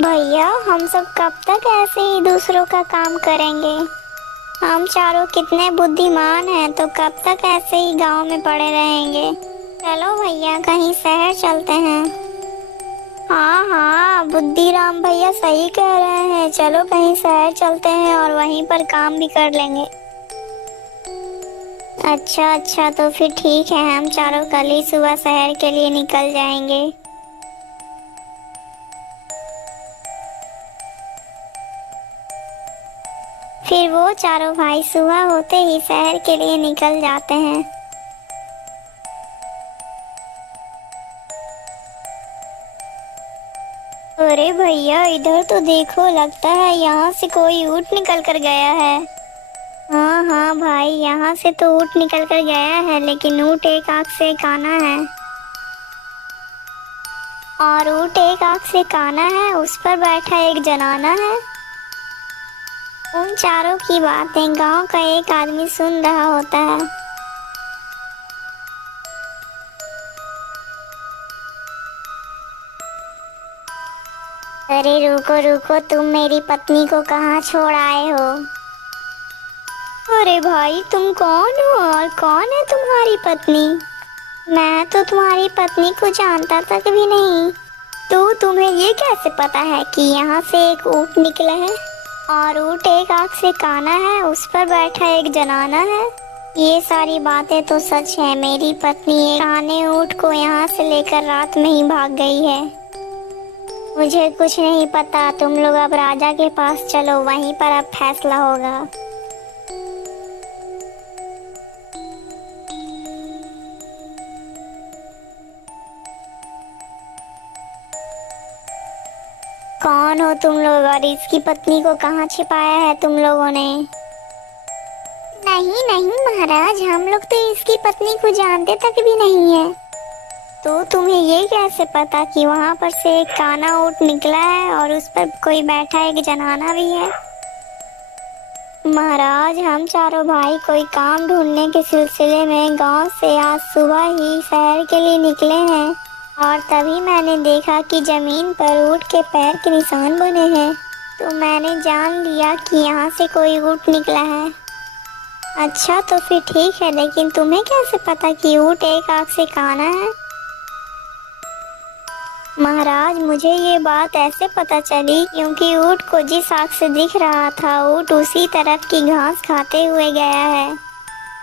भैया हम सब कब तक ऐसे ही दूसरों का काम करेंगे। हम चारों कितने बुद्धिमान हैं, तो कब तक ऐसे ही गांव में पड़े रहेंगे। चलो भैया कहीं शहर चलते हैं। हाँ हाँ, बुद्धिराम भैया सही कह रहे हैं, चलो कहीं शहर चलते हैं और वहीं पर काम भी कर लेंगे। अच्छा अच्छा, तो फिर ठीक है, हम चारों कल ही सुबह शहर के लिए निकल जाएंगे। फिर वो चारों भाई सुबह होते ही शहर के लिए निकल जाते हैं। अरे भैया इधर तो देखो, लगता है यहाँ से कोई ऊँट निकल कर गया है। हाँ हाँ भाई, यहाँ से तो ऊँट निकल कर गया है, लेकिन ऊँट एक आँख से काना है। और ऊँट एक आँख से काना है, उस पर बैठा एक जनाना है। उन चारों की बातें गांव का एक आदमी सुन रहा होता है। अरे रुको रुको, तुम मेरी पत्नी को कहाँ छोड़ आए हो? अरे भाई तुम कौन हो और कौन है तुम्हारी पत्नी? मैं तो तुम्हारी पत्नी को जानता तक भी नहीं। तो तुम्हें ये कैसे पता है कि यहाँ से एक ऊँट निकला है और ऊँट एक आँख से काना है, उस पर बैठा एक जनाना है? ये सारी बातें तो सच है। मेरी पत्नी एक काने ऊँट को यहाँ से लेकर रात में ही भाग गई है। मुझे कुछ नहीं पता, तुम लोग अब राजा के पास चलो, वहीं पर अब फैसला होगा। कौन हो तुम लोग और इसकी पत्नी को कहाँ छिपाया है तुम लोगों ने? नहीं नहीं महाराज, हम लोग तो इसकी पत्नी को जानते तक भी नहीं है। तो तुम्हें ये कैसे पता कि वहाँ पर से एक काना ऊँट निकला है और उस पर कोई बैठा एक जनाना भी है? महाराज हम चारों भाई कोई काम ढूंढने के सिलसिले में गांव से आज सुबह ही शहर के लिए निकले हैं, और तभी मैंने देखा कि जमीन पर ऊँट के पैर के निशान बने हैं, तो मैंने जान लिया कि यहाँ से कोई ऊँट निकला है। अच्छा तो फिर ठीक है, लेकिन तुम्हें कैसे पता कि ऊँट एक आँख से काना है? महाराज मुझे ये बात ऐसे पता चली क्योंकि ऊँट को जिस आँख से दिख रहा था, ऊँट उसी तरफ की घास खाते हुए गया है।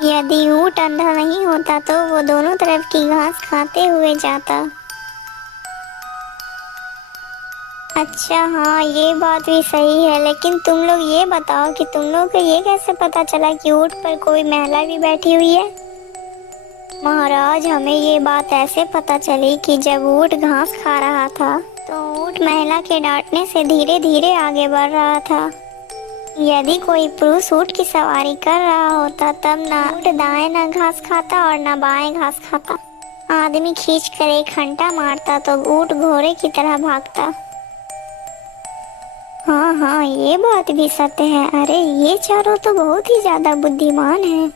यदि ऊँट अंधा नहीं होता तो वो दोनों तरफ की घास खाते हुए जाता। अच्छा हाँ, ये बात भी सही है, लेकिन तुम लोग ये बताओ कि तुम लोग को ये कैसे पता चला कि ऊँट पर कोई महिला भी बैठी हुई है? महाराज हमें ये बात ऐसे पता चली कि जब ऊँट घास खा रहा था तो ऊँट महिला के डांटने से धीरे धीरे आगे बढ़ रहा था। यदि कोई पुरुष ऊँट की सवारी कर रहा होता तब ना ऊँट दाएं ना घास खाता और ना बाएं घास खाता। आदमी खींच कर एक घंटा मारता तो ऊँट घोड़े की तरह भागता। हाँ हाँ, ये बात भी सत्य है। अरे ये चारों तो बहुत ही ज्यादा बुद्धिमान हैं।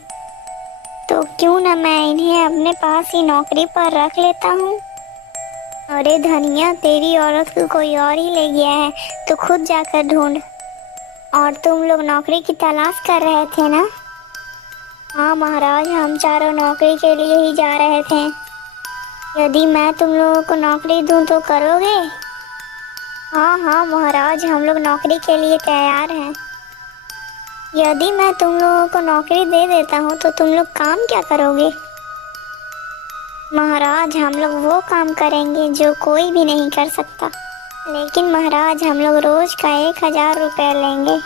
तो क्यों ना मैं इन्हें अपने पास ही नौकरी पर रख लेता हूँ। अरे धनिया, तेरी औरत को कोई और ही ले गया है, तो खुद जाकर ढूंढ। और तुम लोग नौकरी की तलाश कर रहे थे ना? हाँ महाराज, हम चारों नौकरी के लिए ही जा रहे थे। यदि मैं तुम लोगों को नौकरी दूँ तो करोगे? हाँ हाँ महाराज, हम लोग नौकरी के लिए तैयार हैं। यदि मैं तुम लोगों को नौकरी दे देता हूँ तो तुम लोग काम क्या करोगे? महाराज हम लोग वो काम करेंगे जो कोई भी नहीं कर सकता, लेकिन महाराज हम लोग रोज का 1000 रुपये लेंगे।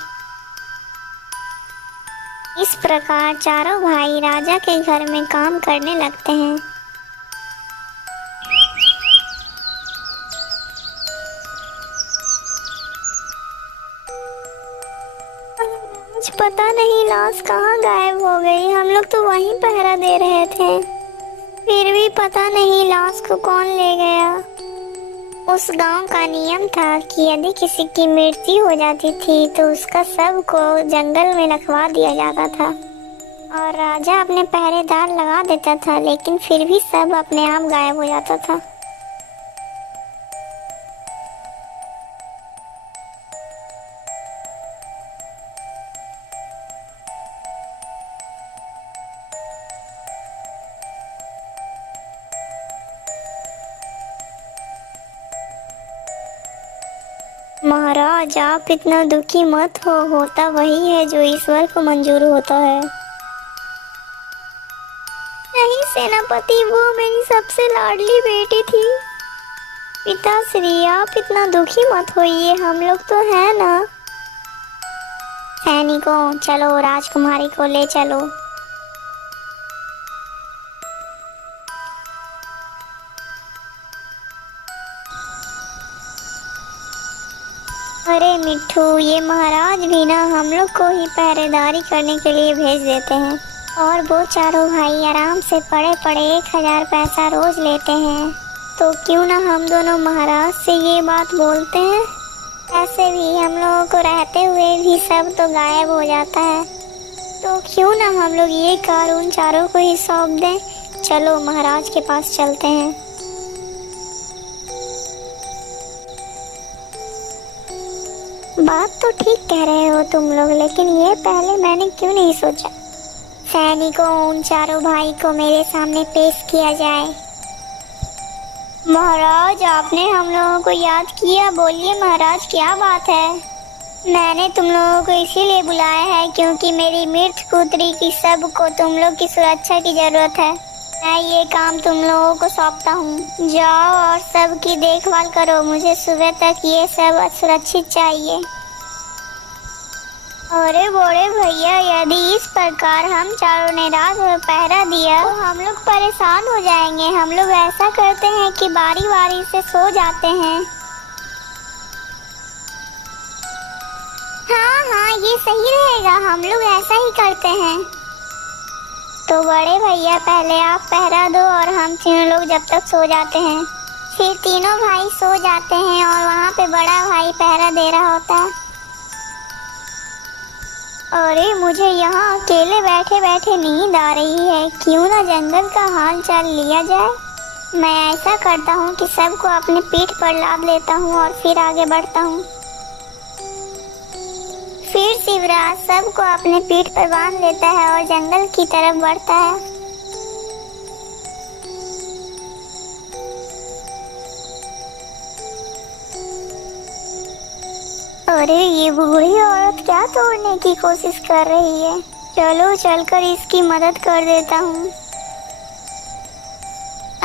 इस प्रकार चारों भाई राजा के घर में काम करने लगते हैं। आज पता नहीं लाश कहाँ गायब हो गई। हम लोग तो वहीं पहरा दे रहे थे, फिर भी पता नहीं लाश को कौन ले गया। उस गांव का नियम था कि यदि किसी की मृत्यु हो जाती थी तो उसका शव को जंगल में रखवा दिया जाता था और राजा अपने पहरेदार लगा देता था, लेकिन फिर भी सब अपने आप गायब हो जाता था। महाराज आप इतना दुखी मत हो, होता वही है जो ईश्वर को मंजूर होता है। नहीं सेनापति, वो मेरी सबसे लाडली बेटी थी। पिताश्री आप इतना दुखी मत होइए, हम लोग तो हैं ना। सैनिकों चलो राजकुमारी को ले चलो। अरे मिट्ठू, ये महाराज भी ना हम लोग को ही पहरेदारी करने के लिए भेज देते हैं और वो चारों भाई आराम से पड़े पड़े 1000 पैसा रोज लेते हैं। तो क्यों ना हम दोनों महाराज से ये बात बोलते हैं। ऐसे भी हम लोगों को रहते हुए भी सब तो गायब हो जाता है, तो क्यों ना हम लोग ये कार उन चारों को ही सौंप दें। चलो महाराज के पास चलते हैं। बात तो ठीक कह रहे हो तुम लोग, लेकिन ये पहले मैंने क्यों नहीं सोचा। सैनिकों उन चारों भाई को मेरे सामने पेश किया जाए। महाराज आपने हम लोगों को याद किया, बोलिए महाराज क्या बात है। मैंने तुम लोगों को इसीलिए बुलाया है क्योंकि मेरी मृत पुत्री की सबको तुम लोग की सुरक्षा की जरूरत है। मैं ये काम तुम लोगों को सौंपता हूँ। जाओ और सबकी देखभाल करो, मुझे सुबह तक ये सब सुरक्षित चाहिए। अरे बड़े भैया, यदि इस प्रकार हम चारों ने रात भर पहरा दिया तो हम लोग परेशान हो जाएंगे। हम लोग ऐसा करते हैं कि बारी बारी से सो जाते हैं। हाँ हाँ, ये सही रहेगा, हम लोग ऐसा ही करते हैं। तो बड़े भैया पहले आप पहरा दो और हम तीनों लोग जब तक सो जाते हैं। फिर तीनों भाई सो जाते हैं और वहाँ पे बड़ा भाई पहरा दे रहा होता है। अरे मुझे यहाँ अकेले बैठे बैठे नींद आ रही है, क्यों ना जंगल का हाल चाल लिया जाए। मैं ऐसा करता हूँ कि सबको अपने पीठ पर लाद लेता हूँ और फिर आगे बढ़ता हूँ। फिर शिवराज सबको अपने पीठ पर बांध लेता है और जंगल की तरफ बढ़ता है। अरे ये बूढ़ी औरत क्या तोड़ने की कोशिश कर रही है। चलो चलकर इसकी मदद कर देता हूँ।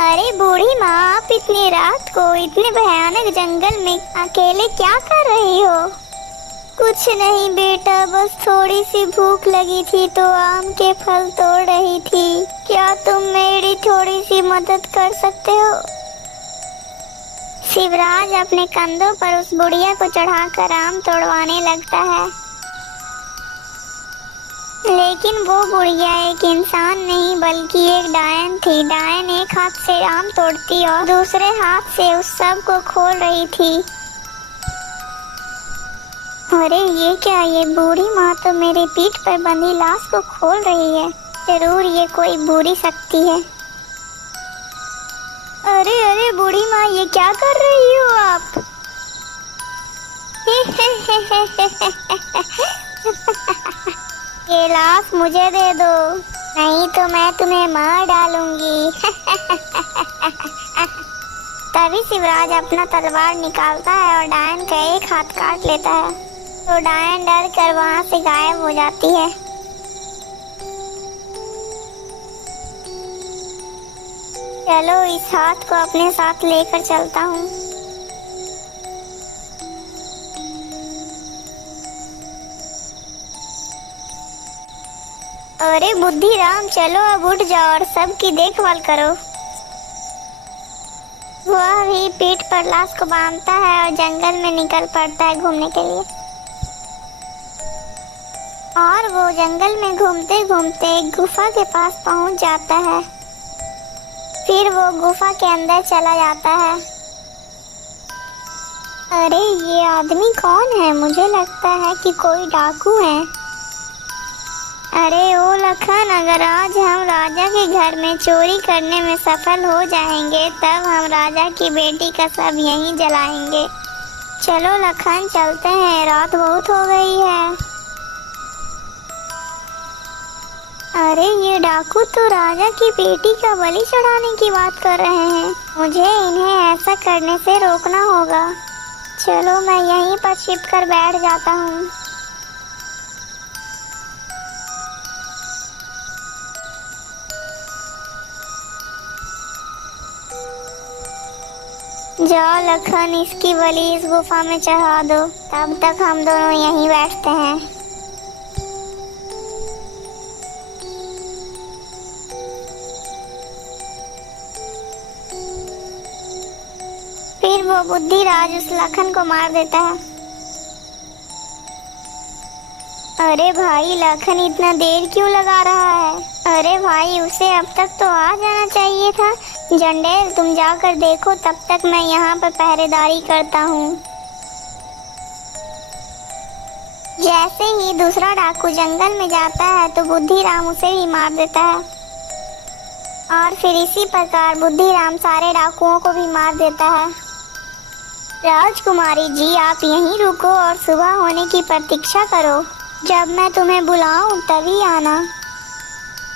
अरे बूढ़ी माँ, आप इतनी रात को इतने भयानक जंगल में अकेले क्या कर रही हो। कुछ नहीं बेटा, बस थोड़ी सी भूख लगी थी तो आम के फल तोड़ रही थी। क्या तुम मेरी थोड़ी सी मदद कर सकते हो। शिवराज अपने कंधों पर उस बुढ़िया को चढ़ाकर आम तोड़वाने लगता है, लेकिन वो बुढ़िया एक इंसान नहीं बल्कि एक डायन थी। डायन एक हाथ से आम तोड़ती और दूसरे हाथ से उस सब को खोल रही थी। अरे ये क्या, ये बूढ़ी माँ तो मेरे पीठ पर बंधी लाश को खोल रही है। जरूर ये कोई बुरी शक्ति है। अरे अरे बूढ़ी माँ, ये क्या कर रही हो आप। ये लाश मुझे दे दो, नहीं तो मैं तुम्हें मार डालूंगी। तभी शिवराज अपना तलवार निकालता है और डायन का एक हाथ काट लेता है। तो डायन डर कर वहां से गायब हो जाती है। चलो इस हाथ को अपने साथ लेकर चलता हूँ। अरे बुद्धिराम, चलो अब उठ जाओ और सबकी देखभाल करो। वह भी पीठ पर लाश को बांधता है और जंगल में निकल पड़ता है घूमने के लिए। और वो जंगल में घूमते घूमते एक गुफा के पास पहुंच जाता है। फिर वो गुफा के अंदर चला जाता है। अरे ये आदमी कौन है, मुझे लगता है कि कोई डाकू है। अरे ओ लखन, अगर आज हम राजा के घर में चोरी करने में सफल हो जाएंगे तब हम राजा की बेटी का सब यहीं जलाएंगे। चलो लखन चलते हैं, रात बहुत हो गई है। अरे ये डाकू तो राजा की बेटी का बलि चढ़ाने की बात कर रहे हैं। मुझे इन्हें ऐसा करने से रोकना होगा। चलो मैं यहीं पर छिप कर बैठ जाता हूँ। जाओ लखन, इसकी बलि इस गुफा में चढ़ा दो, तब तक हम दोनों यहीं बैठते हैं। फिर वो बुद्धिराज उस लखन को मार देता है। अरे भाई, लखन इतना देर क्यों लगा रहा है? अरे भाई, उसे अब तक तो आ जाना चाहिए था। जंडेल, तुम जाकर देखो, तब तक मैं यहाँ पर पहरेदारी करता हूँ। जैसे ही दूसरा डाकू जंगल में जाता है तो बुद्धिराम उसे भी मार देता है, और फिर इसी प्रकार बुद्धिराम सारे डाकुओं को भी मार देता है। राजकुमारी जी, आप यहीं रुको और सुबह होने की प्रतीक्षा करो। जब मैं तुम्हें बुलाऊं तभी आना।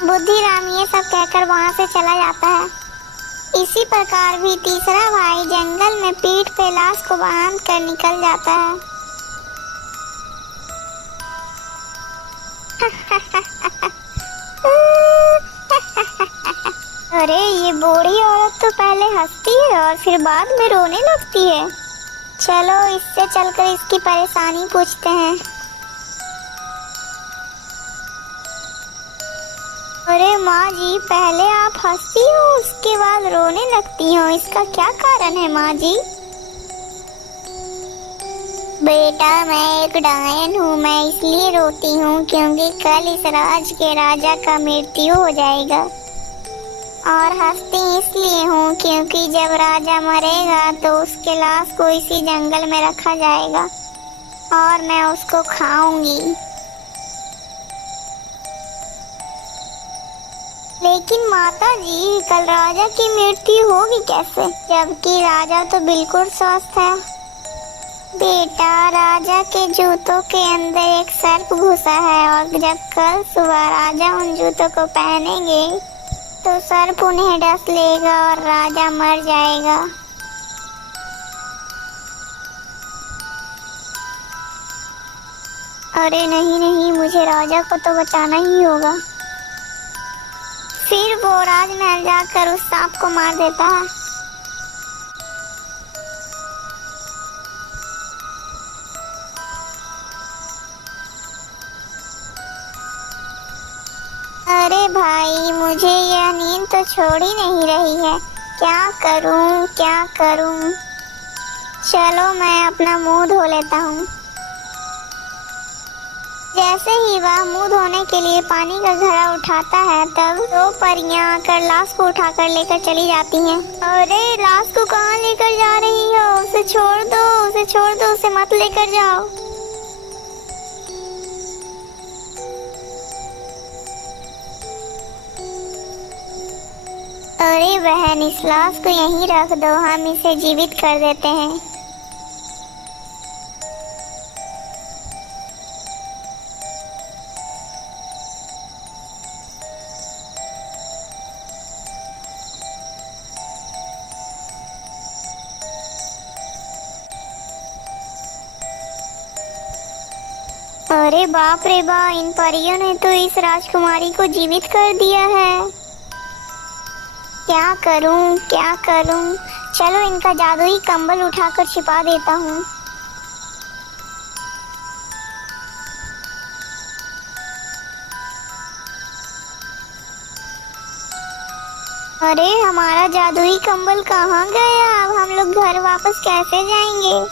बुद्धिराम ये सब कहकर वहां से चला जाता है। इसी प्रकार भी तीसरा भाई जंगल में पीठ पे लाश को बांध कर निकल जाता है। अरे ये बूढ़ी औरत तो पहले हंसती है और फिर बाद में रोने लगती है। चलो इससे चलकर इसकी परेशानी पूछते हैं। अरे माँ जी, पहले आप हंसती हो, उसके बाद रोने लगती हो, इसका क्या कारण है माँ जी? बेटा, मैं एक डायन हूँ। मैं इसलिए रोती हूँ क्योंकि कल इस राज के राजा का मृत्यु हो जाएगा, और हंसती इसलिए हूँ क्योंकि जब राजा मरेगा तो उसके लाश को इसी जंगल में रखा जाएगा और मैं उसको खाऊंगी। लेकिन माता जी, कल राजा की मृत्यु होगी कैसे, जबकि राजा तो बिल्कुल स्वस्थ है? बेटा, राजा के जूतों के अंदर एक सर्प घुसा है, और जब कल सुबह राजा उन जूतों को पहनेंगे तो सर्प उन्हें डस लेगा और राजा मर जाएगा। अरे नहीं नहीं, मुझे राजा को तो बचाना ही होगा। फिर वो राजमहल जाकर उस सांप को मार देता है। अरे भाई, मुझे यह नींद तो छोड़ ही नहीं रही है। क्या करूं क्या करूं? चलो मैं अपना मुंह धो लेता हूँ। जैसे ही वह मुंह धोने के लिए पानी का घड़ा उठाता है, तब दो परियां आकर लाश को उठाकर लेकर चली जाती हैं। अरे, लाश को कहाँ लेकर जा रही हो? उसे छोड़ दो, उसे छोड़ दो, उसे मत लेकर जाओ। अरे बहन, इस लाश को यहीं रख दो, हम इसे जीवित कर देते हैं। अरे बाप रे बा, इन परियों ने तो इस राजकुमारी को जीवित कर दिया है। क्या करूं क्या करूं? चलो इनका जादुई कंबल उठाकर छिपा देता हूँ। अरे, हमारा जादुई कंबल कहाँ गया? अब हम लोग घर वापस कैसे जाएंगे?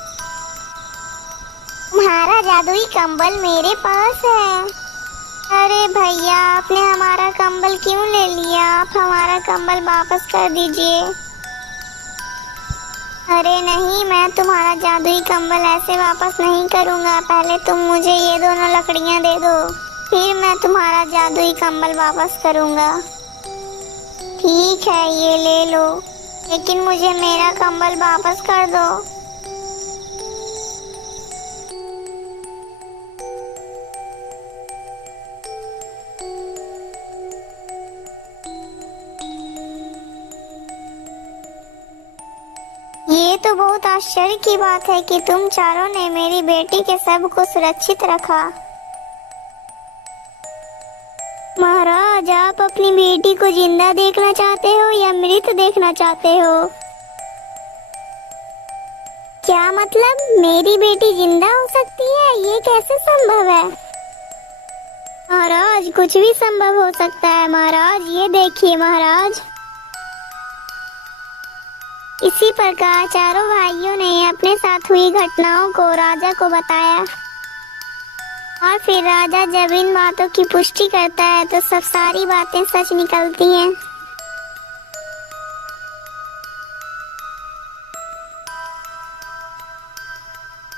तुम्हारा जादुई कंबल मेरे पास है। अरे भैया, आपने हमारा कंबल क्यों ले लिया? आप हमारा कंबल वापस कर दीजिए। अरे नहीं, मैं तुम्हारा जादुई कंबल ऐसे वापस नहीं करूँगा। पहले तुम मुझे ये दोनों लकड़ियाँ दे दो, फिर मैं तुम्हारा जादुई कंबल वापस करूँगा। ठीक है, ये ले लो, लेकिन मुझे मेरा कंबल वापस कर दो। ये तो बहुत बहुत आश्चर्य की बात है कि तुम चारों ने मेरी बेटी के शव को सुरक्षित रखा। महाराज, आप अपनी बेटी को जिंदा देखना चाहते हो या मृत देखना चाहते हो? क्या मतलब? मेरी बेटी जिंदा हो सकती है? ये कैसे संभव है? महाराज, कुछ भी संभव हो सकता है महाराज। ये देखिए महाराज। इसी प्रकार चारों भाइयों ने अपने साथ हुई घटनाओं को राजा को बताया और फिर राजा जब इन बातों की पुष्टि करता है तो सब सारी बातें सच निकलती हैं।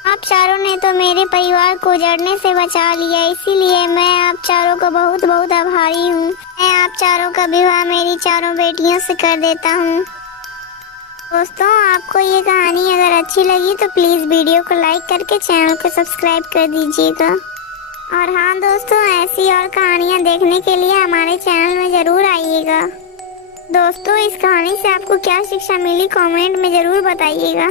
आप चारों ने तो मेरे परिवार को उजड़ने से बचा लिया, इसीलिए मैं आप चारों को बहुत बहुत आभारी हूँ। मैं आप चारों का विवाह मेरी चारों बेटियों से कर देता हूँ। दोस्तों, आपको ये कहानी अगर अच्छी लगी तो प्लीज़ वीडियो को लाइक करके चैनल को सब्सक्राइब कर दीजिएगा। और हाँ दोस्तों, ऐसी और कहानियाँ देखने के लिए हमारे चैनल में ज़रूर आइएगा। दोस्तों, इस कहानी से आपको क्या शिक्षा मिली कमेंट में ज़रूर बताइएगा।